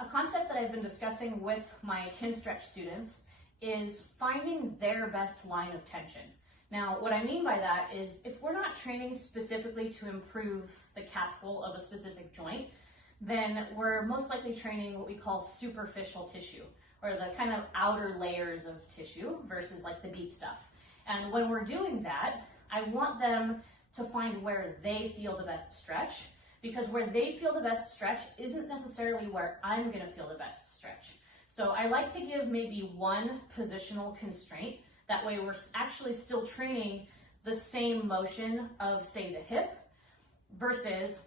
A concept that I've been discussing with my Kinstretch students is finding their best line of tension. Now, what I mean by that is if we're not training specifically to improve the capsule of a specific joint, then we're most likely training what we call superficial tissue, or the kind of outer layers of tissue versus like the deep stuff. And when we're doing that, I want them to find where they feel the best stretch, because where they feel the best stretch isn't necessarily where I'm gonna feel the best stretch. So I like to give maybe one positional constraint. That way we're actually still training the same motion of, say, the hip, versus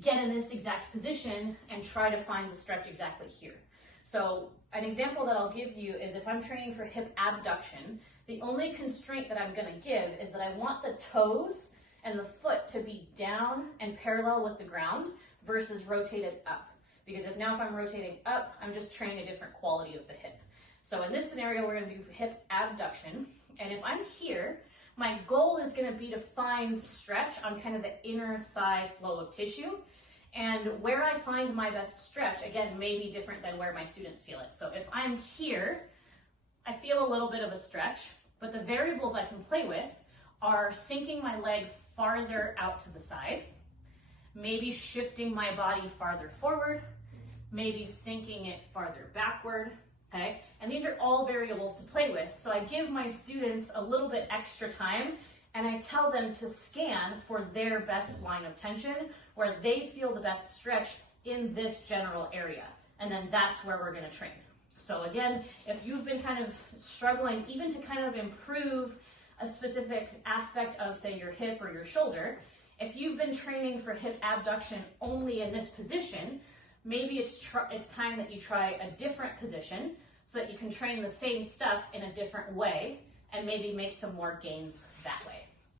get in this exact position and try to find the stretch exactly here. So an example that I'll give you is if I'm training for hip abduction, the only constraint that I'm gonna give is that I want the toes and the foot to be down and parallel with the ground versus rotated up. Because if I'm rotating up, I'm just training a different quality of the hip. So in this scenario, we're gonna do hip abduction. And if I'm here, my goal is gonna be to find stretch on kind of the inner thigh flow of tissue. And where I find my best stretch, again, may be different than where my students feel it. So if I'm here, I feel a little bit of a stretch, but the variables I can play with are sinking my leg farther out to the side, maybe shifting my body farther forward, maybe sinking it farther backward, okay? And these are all variables to play with. So I give my students a little bit extra time and I tell them to scan for their best line of tension, where they feel the best stretch in this general area. And then that's where we're gonna train. So again, if you've been kind of struggling even to kind of improve a specific aspect of, say, your hip or your shoulder, if you've been training for hip abduction only in this position, maybe it's time that you try a different position so that you can train the same stuff in a different way and maybe make some more gains that way.